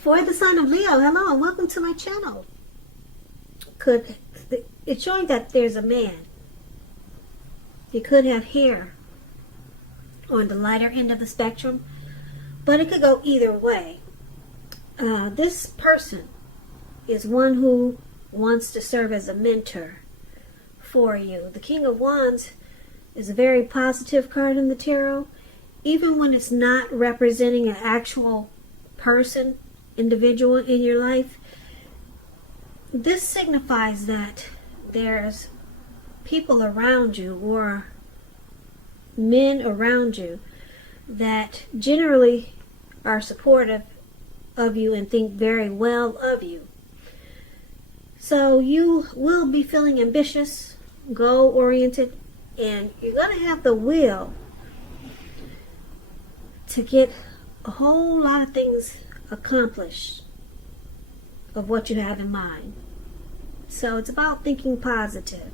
For the sign of Leo, hello and welcome to my channel. It's showing that there's a man. He could have hair on the lighter end of the spectrum, but it could go either way. This person is one who wants to serve as a mentor for you. The King of Wands is a very positive card in the tarot, even when it's not representing an actual person, individual in your life. This signifies that there's people around you or men around you that generally are supportive of you and think very well of you. So you will be feeling ambitious, goal-oriented, and you're going to have the will to get a whole lot of things accomplished of what you have in mind. So it's about thinking positive.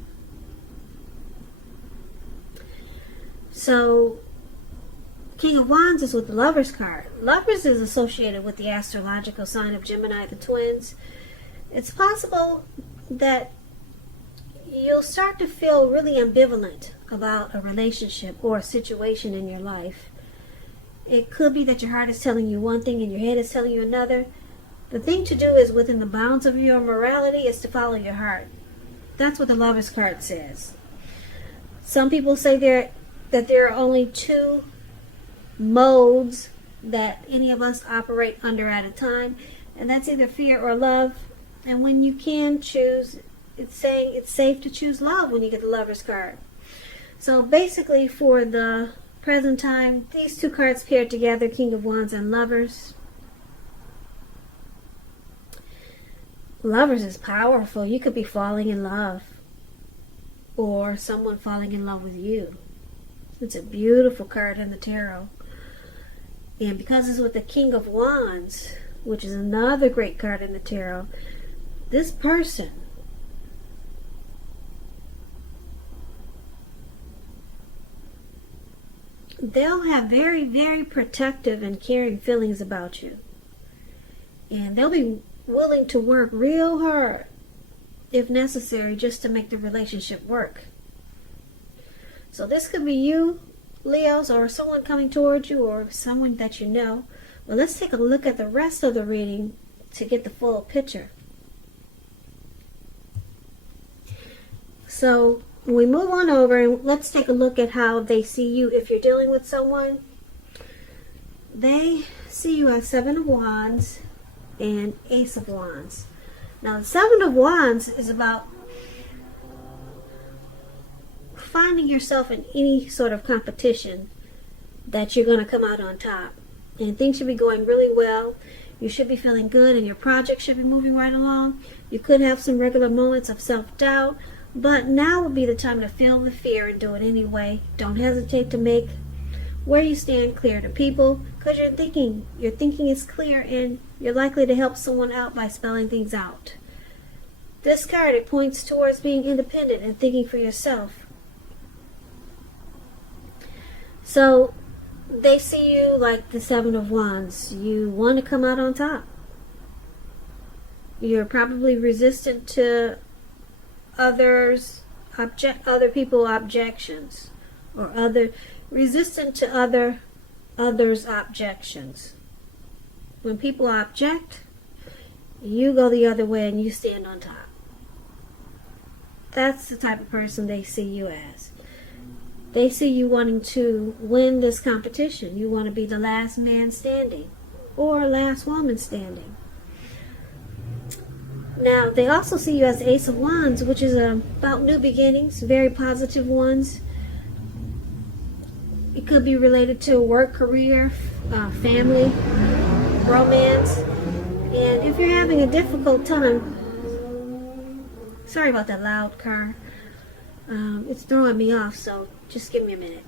So King of Wands is with the Lovers card. Lovers is associated with the astrological sign of Gemini, the twins. It's possible that you'll start to feel really ambivalent about a relationship or a situation in your life. It could be that your heart is telling you one thing and your head is telling you another. The thing to do is, within the bounds of your morality, is to follow your heart. That's what the Lovers card says. Some people say that there are only two modes that any of us operate under at a time, and that's either fear or love. And when you can choose, it's saying it's safe to choose love when you get the Lovers card. So basically, for the present time, these two cards paired together, King of Wands and Lovers. Lovers is powerful. You could be falling in love, or someone falling in love with you. It's a beautiful card in the tarot. And because it's with the King of Wands, which is another great card in the tarot, this person they'll have very, very protective and caring feelings about you. And they'll be willing to work real hard, if necessary, just to make the relationship work. So this could be you, Leos, or someone coming towards you, or someone that you know. Well, let's take a look at the rest of the reading to get the full picture. So we move on over and let's take a look at how they see you. If you're dealing with someone, they see you as Seven of Wands and Ace of Wands. Now, the Seven of Wands is about finding yourself in any sort of competition that you're going to come out on top. And things should be going really well. You should be feeling good and your project should be moving right along. You could have some regular moments of self-doubt, but now would be the time to feel the fear and do it anyway. Don't hesitate to make where you stand clear to people, because your thinking is clear and you're likely to help someone out by spelling things out. This card, it points towards being independent and thinking for yourself. So they see you like the Seven of Wands. You want to come out on top. You're probably resistant to other people's objections, or resistant to others' objections. When people object, you go the other way and you stand on top. That's the type of person they see you as. They see you wanting to win this competition. You want to be the last man standing or last woman standing. Now, they also see you as the Ace of Wands, which is about new beginnings, very positive ones. It could be related to work, career, family, romance. And if you're having a difficult time, sorry about that loud car. It's throwing me off, so just give me a minute.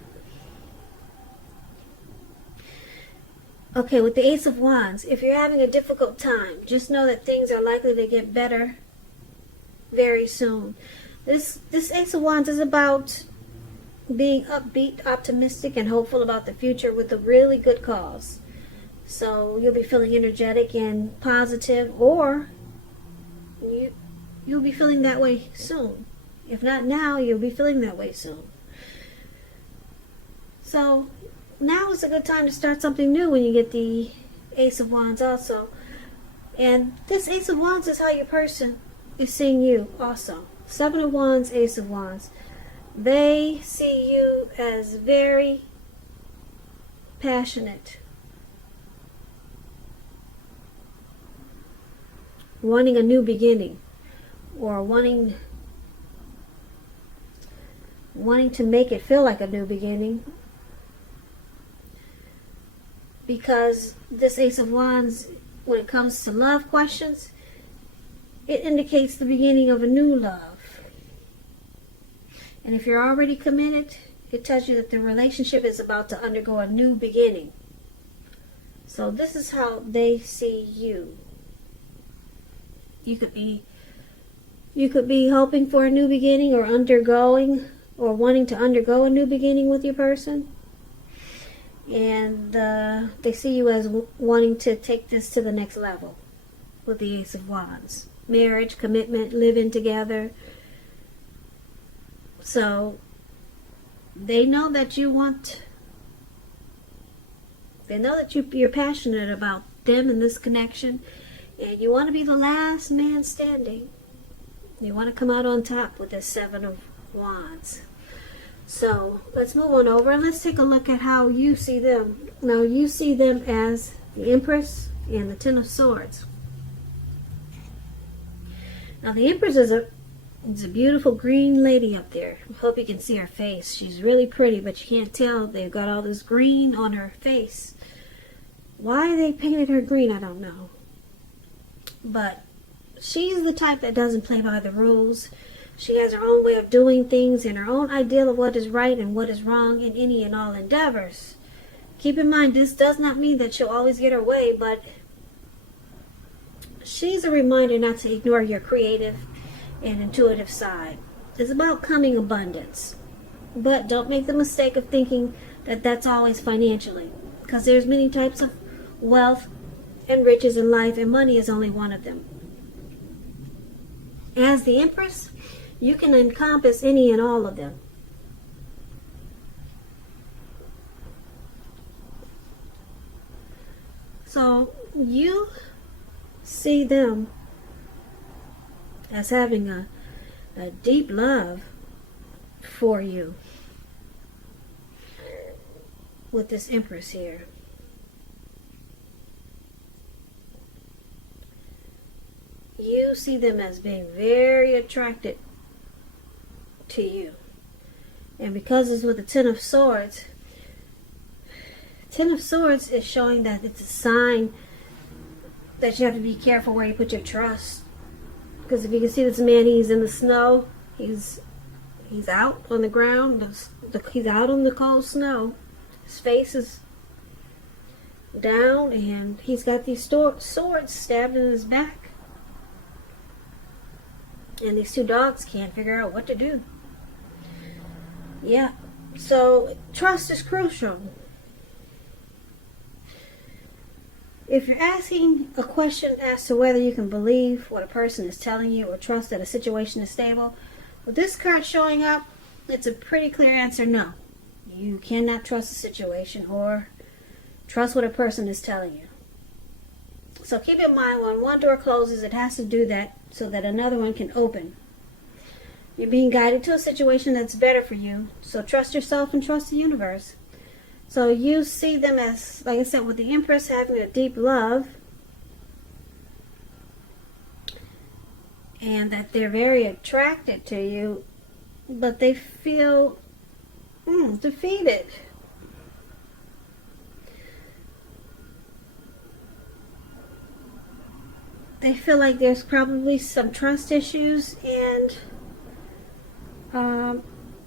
Okay, with the Ace of Wands, if you're having a difficult time, just know that things are likely to get better very soon. This Ace of Wands is about being upbeat, optimistic, and hopeful about the future with a really good cause. So you'll be feeling energetic and positive, or you'll be feeling that way soon. If not now, you'll be feeling that way soon. So now is a good time to start something new when you get the Ace of Wands also. And this Ace of Wands is how your person is seeing you also. Seven of Wands, Ace of Wands. They see you as very passionate, wanting a new beginning, or wanting to make it feel like a new beginning. Because this Ace of Wands, when it comes to love questions, it indicates the beginning of a new love. And if you're already committed, it tells you that the relationship is about to undergo a new beginning. So this is how they see you. You could be hoping for a new beginning, or undergoing, or wanting to undergo a new beginning with your person. And they see you as wanting to take this to the next level with the Ace of Wands. Marriage, commitment, living together. So they know that you're passionate about them and this connection, and you want to be the last man standing. You want to come out on top with this Seven of Wands. So let's move on over and let's take a look at how you see them. Now you see them as the Empress and the Ten of Swords. Now the Empress is a beautiful green lady up there. I hope you can see her face. She's really pretty, but you can't tell. They've got all this green on her face. Why they painted her green, I don't know. But she's the type that doesn't play by the rules. She has her own way of doing things and her own ideal of what is right and what is wrong in any and all endeavors. Keep in mind, this does not mean that she'll always get her way, but she's a reminder not to ignore your creative and intuitive side. It's about coming abundance. But don't make the mistake of thinking that that's always financially, because there's many types of wealth and riches in life, and money is only one of them. As the Empress, you can encompass any and all of them. So you see them as having a deep love for you with this Empress here. You see them as being very attracted to you. And because it's with the Ten of Swords is showing that it's a sign that you have to be careful where you put your trust. Because if you can see this man, he's in the snow. He's out on the ground. He's out on the cold snow. His face is down, and he's got these swords stabbed in his back. And these two dogs can't figure out what to do. Yeah, so trust is crucial. If you're asking a question as to whether you can believe what a person is telling you or trust that a situation is stable, with this card showing up, it's a pretty clear answer: no. You cannot trust a situation or trust what a person is telling you. So keep in mind, when one door closes, it has to do that so that another one can open. You're being guided to a situation that's better for you, so trust yourself and trust the universe. So you see them as, like I said, with the Empress having a deep love, and that they're very attracted to you, but they feel defeated. They feel like there's probably some trust issues, and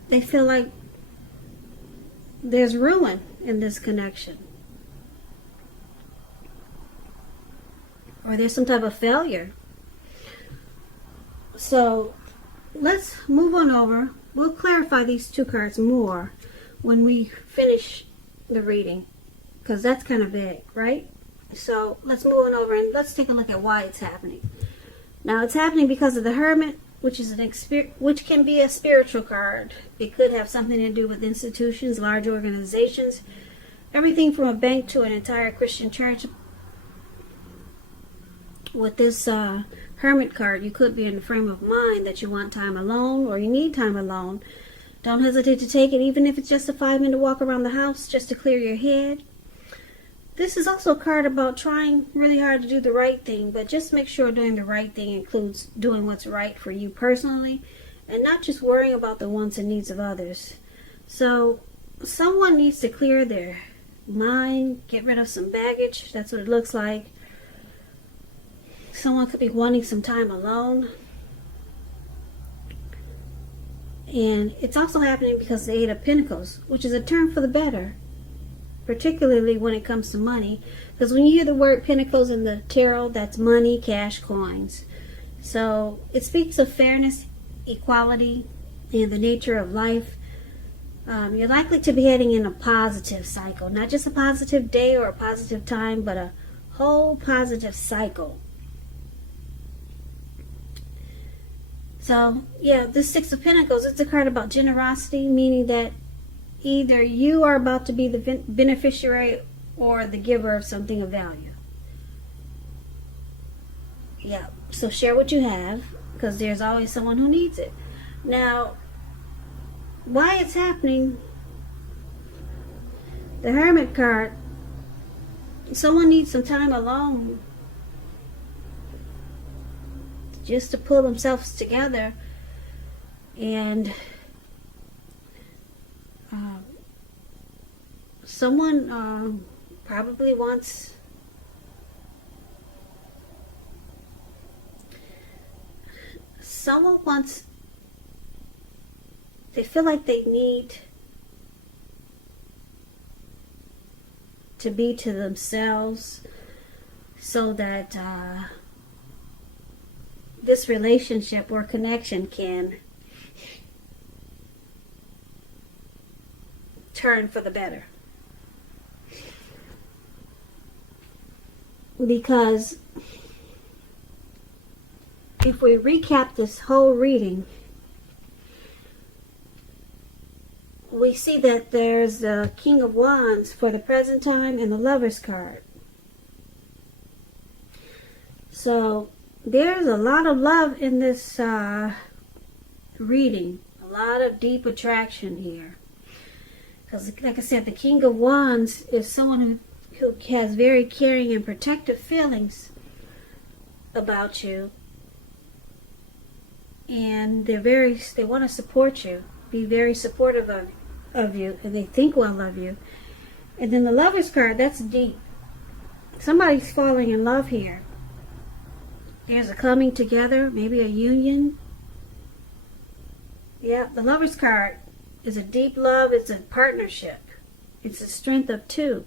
they feel like there's ruin in this connection, or there's some type of failure. So let's move on over. We'll clarify these two cards more when we finish the reading, because that's kind of big, right? So let's move on over and let's take a look at why it's happening. Now it's happening because of the Hermit, which is which can be a spiritual card. It could have something to do with institutions, large organizations, everything from a bank to an entire Christian church. With this Hermit card, you could be in the frame of mind that you want time alone or you need time alone. Don't hesitate to take it, even if it's just a 5-minute walk around the house just to clear your head. This is also a card about trying really hard to do the right thing, but just make sure doing the right thing includes doing what's right for you personally and not just worrying about the wants and needs of others. So someone needs to clear their mind, get rid of some baggage. That's what it looks like. Someone could be wanting some time alone. And it's also happening because of the Eight of Pentacles, which is a turn for the better, particularly when it comes to money. Because when you hear the word Pentacles in the tarot, that's money, cash, coins. So it speaks of fairness, equality, and the nature of life. You're likely to be heading in a positive cycle. Not just a positive day or a positive time, but a whole positive cycle. So, yeah, this Six of Pentacles, it's a card about generosity, meaning that either you are about to be the beneficiary or the giver of something of value. Yeah, so share what you have, because there's always someone who needs it. Now, why it's happening, the Hermit card, someone needs some time alone just to pull themselves together and someone probably wants they feel like they need to be to themselves so that this relationship or connection can turn for the better. Because if we recap this whole reading, we see that there's the King of Wands for the present time and the Lover's card. So there's a lot of love in this reading. A lot of deep attraction here. Because, like I said, the King of Wands is someone who has very caring and protective feelings about you. And they want to support you, be very supportive of you, and they think well of you. And then the Lover's card, that's deep. Somebody's falling in love here. There's a coming together, maybe a union. Yeah, the Lover's card is a deep love. It's a partnership. It's a strength of two.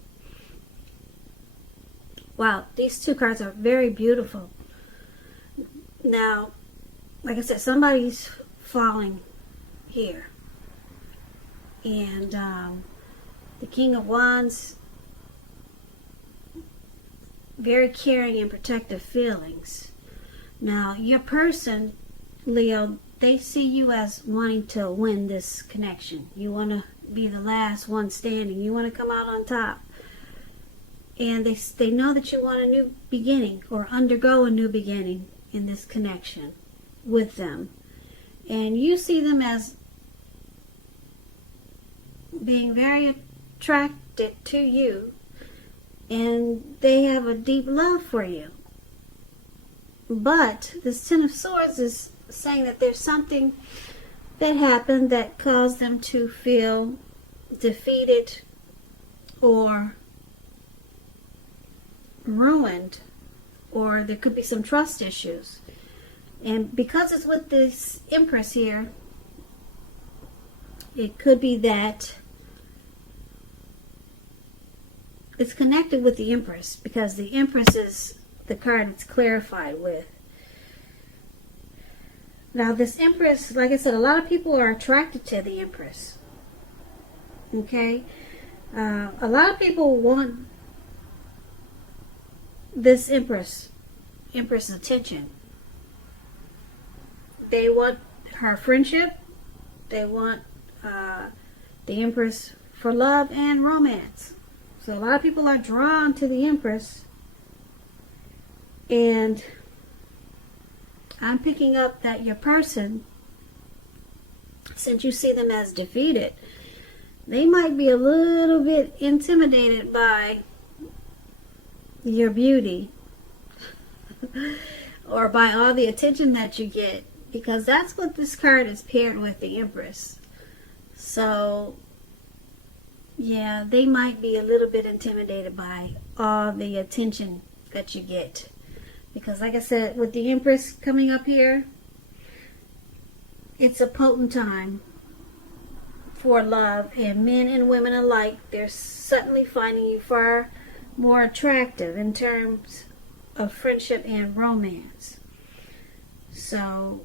Wow, these two cards are very beautiful. Now, like I said, somebody's falling here. And the King of Wands, very caring and protective feelings. Now, your person, Leo, they see you as wanting to win this connection. You want to be the last one standing. You want to come out on top. And they know that you want a new beginning or undergo a new beginning in this connection with them. And you see them as being very attracted to you. And they have a deep love for you. But this Ten of Swords is saying that there's something that happened that caused them to feel defeated or ruined, or there could be some trust issues. And because it's with this Empress here, it could be that it's connected with the Empress, because the Empress is the card it's clarified with. Now this Empress, like I said, a lot of people are attracted to the Empress. Okay? A lot of people want this Empress's attention. They want her friendship. They want the Empress for love and romance. So a lot of people are drawn to the Empress. And I'm picking up that your person, since you see them as defeated, they might be a little bit intimidated by your beauty or by all the attention that you get, because that's what this card is paired with, the Empress. So yeah, they might be a little bit intimidated by all the attention that you get, because like I said, with the Empress coming up here, it's a potent time for love, and men and women alike, they're suddenly finding you far more attractive in terms of friendship and romance. So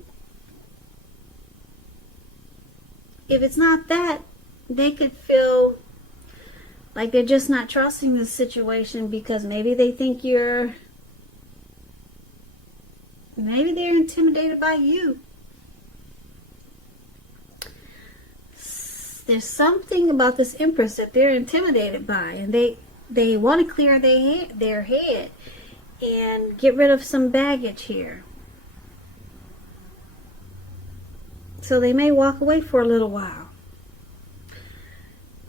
if it's not that, they could feel like they're just not trusting the situation, because maybe they think maybe they're intimidated by you. There's something about this Empress that they're intimidated by, and they want to clear their head and get rid of some baggage here. So they may walk away for a little while.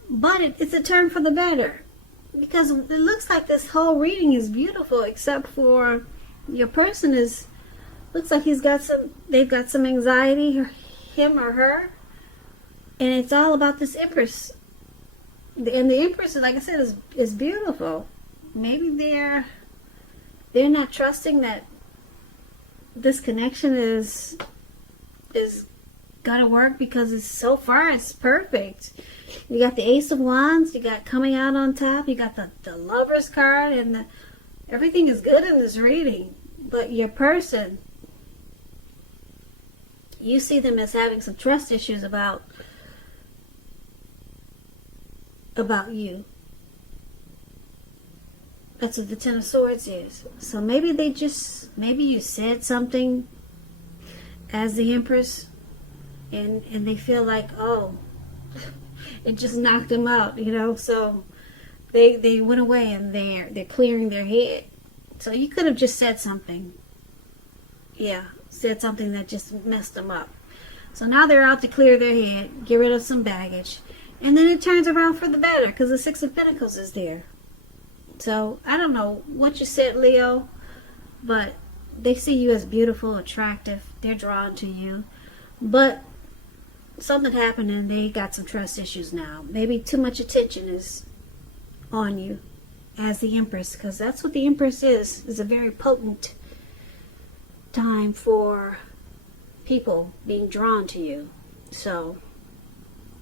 But it's a turn for the better, because it looks like this whole reading is beautiful, except for your person looks like they've got some anxiety, him or her. And it's all about this Empress. And the Empress, like I said, is beautiful. Maybe they're not trusting that this connection is gonna work, because so far it's perfect. You got the Ace of Wands, you got coming out on top, you got the Lover's card, and everything is good in this reading. But your person, you see them as having some trust issues about you. That's what the Ten of Swords is. So maybe you said something as the Empress, and they feel like, oh, it just knocked them out, so they went away, and they're clearing their head. So you could have just said something. Yeah, said something that just messed them up. So now they're out to clear their head, get rid of some baggage. And then it turns around for the better, because the Six of Pentacles is there. So I don't know what you said, Leo, but they see you as beautiful, attractive. They're drawn to you. But something happened, and they got some trust issues now. Maybe too much attention is on you as the Empress, because that's what the Empress is a very potent time for people being drawn to you. So